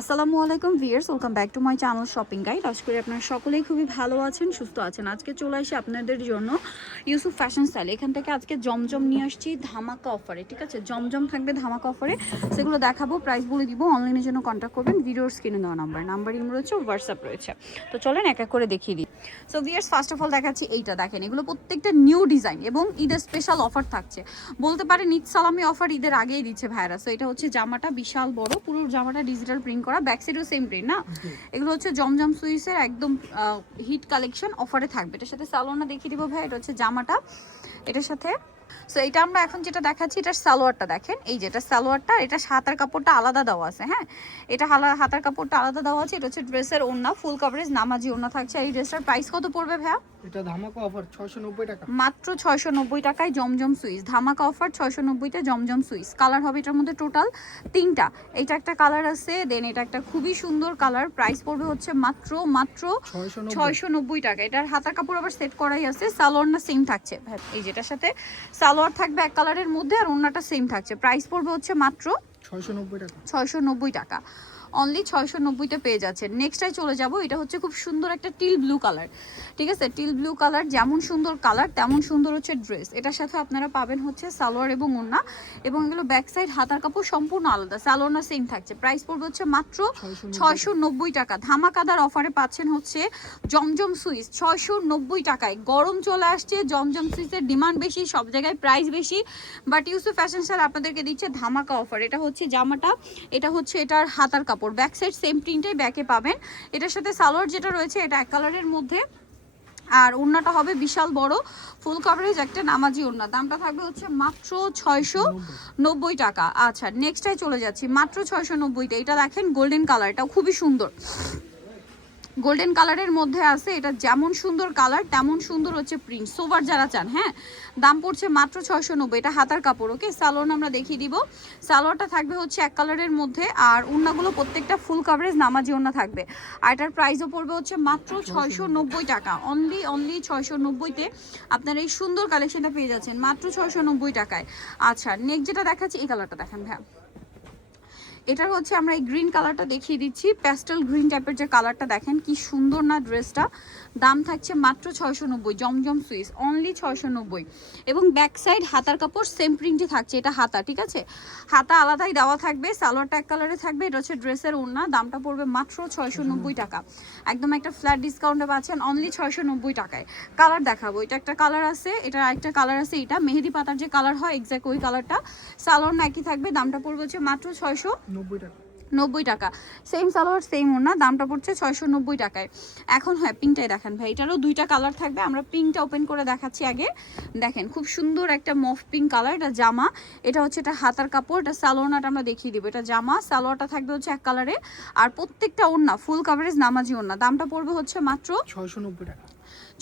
আসসালামু আলাইকুম viewers, welcome back to my channel shopping guide. আশা করি আপনারা সকলেই খুবই ভালো আছেন, সুস্থ আছেন। আজকে চলে আসি আপনাদের জন্য ইউসুফ ফ্যাশন স্টাইল। এখান থেকে আজকে জমজম নিয়ে আসছি ধামাকা অফারে, ঠিক আছে? জমজম থাকবে ধামাকা অফারে, সেগুলো দেখাবো, প্রাইস বলে দিব। অনলাইনের জন্য কন্ট্যাক্ট করবেন, ভিডিওর স্ক্রিনে দেওয়া নাম্বার ইম রয়েছে, হোয়াটসঅ্যাপ রয়েছে। তো চলেন এক এক করে দেখিয়ে দিই। So viewers, first of all দেখাচ্ছি এইটা, দেখেন এগুলো প্রত্যেকটা নিউ ডিজাইন এবং ঈদের স্পেশাল অফার থাকছে। বলতে পারেন ঈদ সালামি অফার ঈদের আগেই দিচ্ছে ভাইরা। সো এটা হচ্ছে জামাটা বিশাল বড়, পুরো জামাটা ডিজিটাল প্রিন্ট করা, ব্যাক সাইডও সেম প্রিন্ট না। এগুলো হচ্ছে জমজম সুইসের একদম হিট কালেকশন, অফারে থাকবে। এটার সাথে সালোয়ারটা দেখিয়ে দিব ভাই। এটা হচ্ছে জামাটা, এটার সাথে। সো এটা আমরা এখন যেটা দেখাচ্ছি, এটার সালোয়ারটা দেখেন। এই যে এটা সালোয়ারটা, এটা হাতার কাপড়টা আলাদা দেওয়া আছে। হ্যাঁ, এটা হাতার কাপড়টা আলাদা দেওয়া আছে। এটা হচ্ছে ড্রেসের ওড়না, ফুল কভারেজ নামাজি ওড়না থাকছে। এই ড্রেসটার প্রাইস কত পড়বে ভাইয়া? এটা ধামাকা অফার 690 টাকা, মাত্র 690 টাকায় জমজম সুইস। ধামাকা অফার 690-তে জমজম সুইস। কালার হবে এটার মধ্যে টোটাল 3টা। এটা একটা কালার আছে, দেন এটা একটা খুবই সুন্দর কালার। প্রাইস পড়বে হচ্ছে মাত্র 690 টাকা। এটার হাতার কাপড় আবার সেট করাই আছে, সালোয়ার না সেম থাকছে। এই যেটার সাথে সালোয়ার থাকবে এক কালারের মধ্যে, আর ওড়নাটা সেম থাকছে। প্রাইস পড়বে হচ্ছে মাত্র 690 টাকা, 690 টাকা। অনলি 690-তে পেয়ে যাচ্ছেন। নেক্সটাই চলে যাব। এটা হচ্ছে খুব সুন্দর একটা টিল ব্লু কালার, ঠিক আছে? টিল ব্লু কালার, যেমন সুন্দর কালার তেমন সুন্দর হচ্ছে ড্রেস। এটার সাথে আপনারা পাবেন হচ্ছে সালোয়ার এবং ওড়না, এবং এগুলো ব্যাক সাইড হাতার কাপড় সম্পূর্ণ আলাদা, সালোয়ার না সেম থাকছে। প্রাইস পড়বে হচ্ছে মাত্র 690 টাকা। ধামাকাদার অফারে পাচ্ছেন হচ্ছে জমজম সুইস 690 টাকায়। গরম চলে আসছে, জমজম সুইসের ডিমান্ড বেশি, সব জায়গায় প্রাইস বেশি, বাট ইউসুফ ফ্যাশন স্টাইল আপনাদেরকে দিচ্ছে ধামাকা অফার। এটা হচ্ছে জামাটা, এটা হচ্ছে এটার হাতার কাপড়, ব্যাক সাইড সেম প্রিন্টেই ব্যাকে পাবেন। এটার সাথে সালোয়ার যেটা রয়েছে এটা এক কালারের মধ্যে, আর ওড়নাটা হবে বিশাল বড়, ফুল কভারেজ একটা নামাজি ওড়না। দামটা থাকবে হচ্ছে মাত্র 690 টাকা। আচ্ছা, নেক্সটাই চলে যাচ্ছি, মাত্র 690-তে। এটা দেখেন গোল্ডেন কালার, এটাও খুবই সুন্দর, গোল্ডেন কালারের মধ্যে আছে। এটা যেমন সুন্দর কালার তেমন সুন্দর হচ্ছে প্রিন্ট, সোভার যারা চান। হ্যাঁ, দাম পড়ছে মাত্র 690। এটা হাতার কাপড়, ওকে? সালোয়ার আমরা দেখিয়ে দিব। সালোয়ারটা থাকবে হচ্ছে এক কালারের মধ্যে, আর ওড়নাগুলো প্রত্যেকটা ফুল কভারেজ নামাজি ওড়না থাকবে। আর এটার প্রাইসও পড়বে হচ্ছে মাত্র 690 টাকা। অনলি 690-তে আপনার এই সুন্দর কালেকশনটা পেয়ে যাচ্ছেন মাত্র 690 টাকায়। আচ্ছা, নেক্সট যেটা দেখাচ্ছি, এই কালারটা দেখেন ভাই। এটার হচ্ছে আমরা এই গ্রিন কালারটা দেখিয়ে দিচ্ছি, প্যাস্টেল গ্রিন টাইপের যে কালারটা, দেখেন কি সুন্দর না ড্রেসটা। দাম থাকছে মাত্র 690, জমজম সুইস, অনলি 690। এবং ব্যাক সাইড হাতার কাপড় সেম প্রিন্টে থাকছে। এটা হাতা, ঠিক আছে? হাতা আলাদাই দেওয়া থাকবে, সালোয়ারটা এক কালারে থাকবে। এটা হচ্ছে ড্রেসের ওড়না, দামটা পড়বে মাত্র 690 টাকা। একদম একটা ফ্ল্যাট ডিসকাউন্টে পাচ্ছেন অনলি 690 টাকায়। কালার দেখাবো, এটা একটা কালার আছে, এটা একটা কালার আছে, এটা মেহেদি পাতার যে কালার হয় এক্স্যাক্ট ওই কালারটা। সালোয়ার একই থাকবে, দামটা পড়বে হচ্ছে মাত্র 690 টাকা। সেম সালোয়ার সেম ওড়না, দামটা পড়ছে 690 টাকায়। এখন হ্যাঁ, পিঙ্কটাই দেখান ভাই। এটারও দুইটা কালার থাকবে, আমরা পিঙ্কটা ওপেন করে দেখাচ্ছি আগে। দেখেন খুব সুন্দর একটা মফ পিঙ্ক কালার। এটা জামা, এটা হচ্ছে এটা হাতার কাপড়, এটা সালোয়ারটা আমরা দেখিয়ে দিব। এটা জামা, সালোয়ারটা থাকবে হচ্ছে এক কালারে, আর প্রত্যেকটা ওড়না ফুল কভারেজ নামাজি ওড়না। দামটা পড়বে হচ্ছে মাত্র 690 টাকা,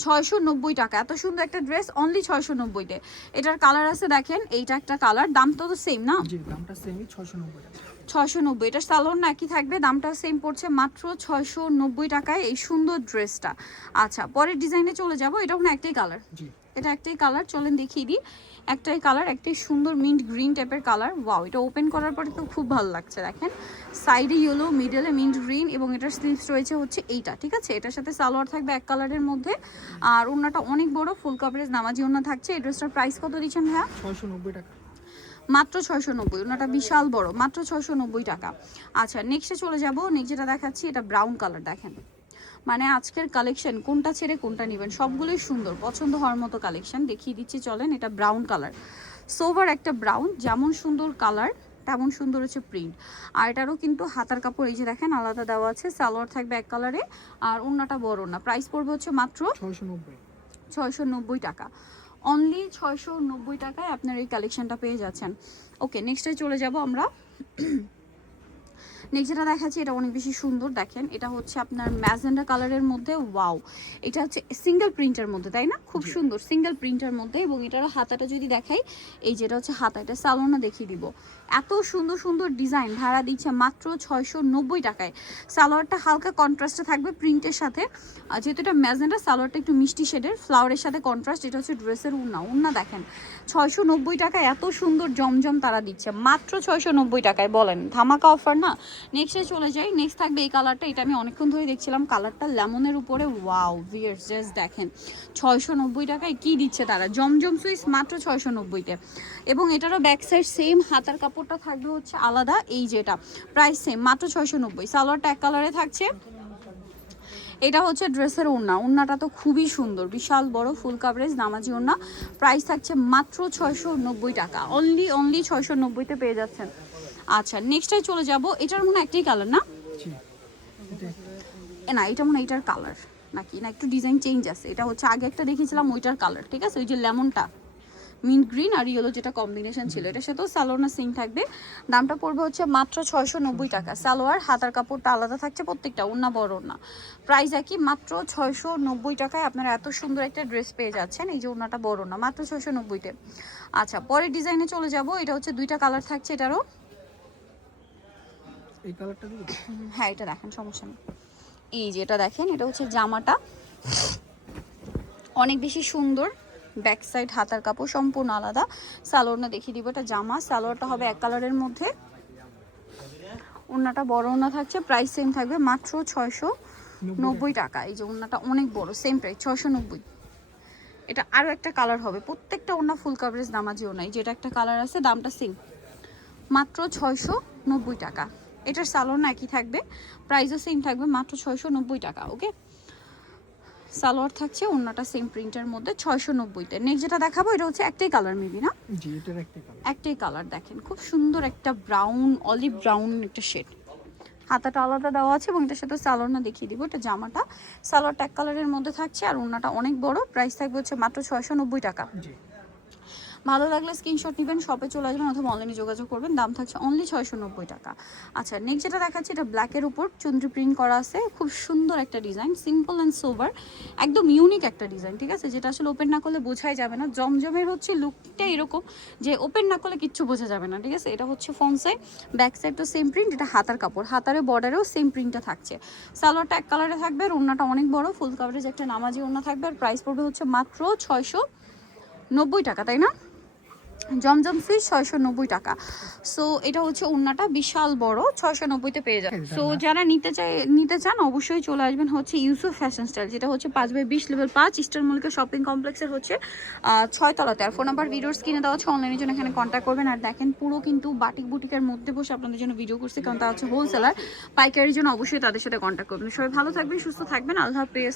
690 টাকা। এত সুন্দর একটা ড্রেস অনলি 690-তে। এটার কালার আছে দেখেন, এইটা একটা কালার, দামটা তো সেম না? জি, দামটা সেমই, 690 টাকা। 690। এটা সালোয়ার না একই থাকবে, দামটা সেম পড়ছে মাত্র 690 টাকায় এই সুন্দর ড্রেসটা। আচ্ছা, পরের ডিজাইনে চলে যাব। এটা না একটাই কালার, জি, এটা একটাই কালার, চলেন দেখিয়ে দিই। একটাই কালার, একটাই সুন্দর মিন্ট গ্রিন টাইপের কালার। ওয়াও, এটা ওপেন করার পরে তো খুব ভালো লাগছে। দেখেন সাইডে ইয়েলো, মিডলে মিন্ট গ্রিন, এবং এটার স্লিভস রয়েছে হচ্ছে এইটা, ঠিক আছে? এটার সাথে সালোয়ার থাকবে এক কালারের মধ্যে, আর ওড়নাটা অনেক বড়, ফুল কভারেজ নামাজি ওড়না থাকছে। এই ড্রেসটার প্রাইস কত দিচ্ছেন ভাইয়া? 690 টাকা, মাত্র 690। ওনাটা বিশাল বড়, মাত্র 690 টাকা। আচ্ছা, নেক্সটে চলে যাব। নেক্সট যেটা দেখাচ্ছি, এটা ব্রাউন কালার। দেখেন মানে আজকের কালেকশন কোনটা ছেড়ে কোনটা নেবেন, সবগুলোই সুন্দর, পছন্দ হওয়ার মতো কালেকশন দেখিয়ে দিচ্ছি। চলেন, এটা ব্রাউন কালার, সোভার একটা ব্রাউন, যেমন সুন্দর কালার তেমন সুন্দর হচ্ছে প্রিন্ট। আর এটারও কিন্তু হাতার কাপড় এই যে দেখেন আলাদা দেওয়া আছে, সালোয়ার থাকবে এক কালারে, আর ওড়নাটা বড় না। প্রাইস পড়বে হচ্ছে মাত্র 690 টাকা। অনলি 690 টাকায় আপনার এই কালেকশনটা পেয়ে যাচ্ছেন। ওকে, নেক্সটে চলে যাব আমরা। নেক্সট যেটা দেখাচ্ছি, এটা অনেক বেশি সুন্দর। দেখেন এটা হচ্ছে আপনার ম্যাজেন্ডা কালারের মধ্যে। ওয়াও, এটা হচ্ছে সিঙ্গেল প্রিন্টের মধ্যে, তাই না? খুব সুন্দর সিঙ্গেল প্রিন্টের মধ্যে। এবং এটার হাতাটা যদি দেখাই, এই যেটা হচ্ছে হাতা, এটা সালোয়ারটা দেখিয়ে দিব। এত সুন্দর সুন্দর ডিজাইন ভাড়া দিচ্ছে মাত্র 690 টাকায়। সালোয়ারটা হালকা কন্ট্রাস্টে থাকবে প্রিন্টের সাথে, যেহেতু এটা ম্যাজেন্ডা, সালোয়ারটা একটু মিষ্টি শেডের, ফ্লাওয়ারের সাথে কন্ট্রাস্ট। এটা হচ্ছে ড্রেসের ওড়না দেখেন 690 টাকায় এত সুন্দর জমজম তারা দিচ্ছে মাত্র 690 টাকায়। বলেন ধামাকা অফার না? নেক্সটে চলে যাই। নেক্সট থাকবে এই কালারটা, এটা আমি অনেকক্ষণ ধরে দেখছিলাম কালারটা, লেমনের উপরে। ওয়াও ভিয়ার্স জাস্ট দেখেন 690 টাকায় কি দিচ্ছে তারা, জমজম সুইস মাত্র 690-তে। এবং এটারও ব্যাক সাইড সেম, হাতার কাপড়টা থাকবে হচ্ছে আলাদা, এই যেটা প্রাইস সেম মাত্র 690। সালোয়ারটা এক কালারে থাকছে। এটা হচ্ছে ড্রেসের ওড়না, ওড়নাটা তো খুবই সুন্দর, বিশাল বড় ফুল কাভারেজ নামাজি ওড়না। প্রাইস থাকছে মাত্র 690 টাকা, অনলি 690-তে পেয়ে যাচ্ছেন। আচ্ছা নেক্সটে চলে যাব। এটার মনে হয় একটাই কালার না? জি এটা না এটা মনে হয় এটার কালার নাকি, না একটু ডিজাইন চেঞ্জ আছে। এটা হচ্ছে আগে একটা দেখেছিলাম ওইটার কালার, ঠিক আছে, ওই যে লেমনটা, মিন্ট গ্রিন আর ইয়েলো যেটা কম্বিনেশন ছিল, এটার সাথেও সালোয়ার সিং থাকবে। দামটা পড়বে হচ্ছে মাত্র 690 টাকা। সালোয়ার হাতার কাপড়টা আলাদা থাকছে প্রত্যেকটা, ওড়না বড় ওড়না। প্রাইস একই, মাত্র 690 টাকায় আপনারা এত সুন্দর একটা ড্রেস পেয়ে যাচ্ছেন। এই যে ওড়নাটা বড় না, মাত্র 690-তে। আচ্ছা পরের ডিজাইনে চলে যাব। এটা হচ্ছে দুইটা কালার থাকছে এটারও। এই কালারটা দিবো? হ্যাঁ এটা দেখেন, সমস্যা নেই। এই যে এটা দেখেন, এটা হচ্ছে জামাটা, অনেক বেশি সুন্দর। ব্যাক সাইড হাতার কাপড় সম্পূর্ণ আলাদা। সালোয়ারটা দেখিয়ে দিব, এটা জামা, সালোয়ারটা হবে এক কালারের মধ্যে। ওড়নাটা বড় ওড়না থাকছে, প্রাইস সেম থাকবে মাত্র 690 টাকা। এই যে ওড়নাটা অনেক বড়, সেম প্রাইস 690। এটা আরও একটা কালার হবে, প্রত্যেকটা ওড়না ফুল কাভারেজ নামাজি ওড়না। এই যেটা একটা কালার আছে, দামটা সেম মাত্র 690 টাকা। এটার সালোয়ার একই থাকবে, প্রাইসও সেম থাকবে মাত্র 690 টাকা। ওকে, সালোয়ার থাকছে, ওড়নাটা সেম প্রিন্টের মধ্যে 690-তে। নেক্সট যেটা দেখাবো এটা হচ্ছে একটাই কালার মেবি না? জি এটার একটাই কালার। একটাই কালার দেখেন, খুব সুন্দর একটা ব্রাউন, অলিভ ব্রাউন একটা শেড। হাতাটা আলাদা দেওয়া আছে এবং এটার সাথে সালোয়ারটা দেখিয়ে দিব। এটা জামাটা, সালোয়ারটা এক কালারের মধ্যে থাকছে আর ওড়নাটা অনেক বড়। প্রাইস থাকবে হচ্ছে মাত্র 690 টাকা। জি ভালো লাগলে স্ক্রিনশট নেবেন, শপে চলে আসবেন অথবা অনলাইনে যোগাযোগ করবেন। দাম থাকছে অনলি 690 টাকা। আচ্ছা নেক্সট যেটা দেখাচ্ছি, এটা ব্ল্যাকের উপর চুনরি প্রিন্ট করা আছে, খুব সুন্দর একটা ডিজাইন, সিম্পল অ্যান্ড সোবার, একদম ইউনিক একটা ডিজাইন, ঠিক আছে, যেটা আসলে ওপেন না করলে বোঝাই যাবে না। জমজমের হচ্ছে লুকটা এরকম যে ওপেন না করলে কিচ্ছু বোঝা যাবে না, ঠিক আছে। এটা হচ্ছে ফ্রন্ট সাইড, ব্যাক সাইড তো সেম প্রিন্ট। এটা হাতার কাপড়, হাতারে বর্ডারেও সেম প্রিন্টটা থাকছে। সালোয়ারটা এক কালারে থাকবে আর ওড়নাটা অনেক বড়, ফুল কাভারেজ একটা নামাজি ওড়না থাকবে। আর প্রাইস পড়বে হচ্ছে মাত্র 690 টাকা, তাই না? জমজম সুইচ 690 টাকা। সো এটা হচ্ছে ওড়নাটা বিশাল বড়, 690-তে পেয়ে যাবে। সো যারা নিতে চান অবশ্যই চলে আসবেন হচ্ছে ইউসুফ ফ্যাশন স্টাইল, যেটা হচ্ছে 5/20 লেভেল 5 ইস্টার্ন মল্লিকা শপিং কমপ্লেক্সের হচ্ছে 6 তলাতে। আর ফোন নাম্বার ভিডিওর স্ক্রিনে দেওয়া আছে, অনলাইনের জন্য এখানে কন্ট্যাক্ট করবেন। আর দেখেন পুরো কিন্তু বাটিক বুটিকের মধ্যে বসে আপনাদের জন্য ভিডিও করছি, কারণ তারা হচ্ছে হোলসেলার, পাইকারির জন্য অবশ্যই তাদের সাথে কন্ট্যাক্ট করবেন। সবাই ভালো থাকবেন, সুস্থ থাকবেন, আল্লাহ হাফেজ।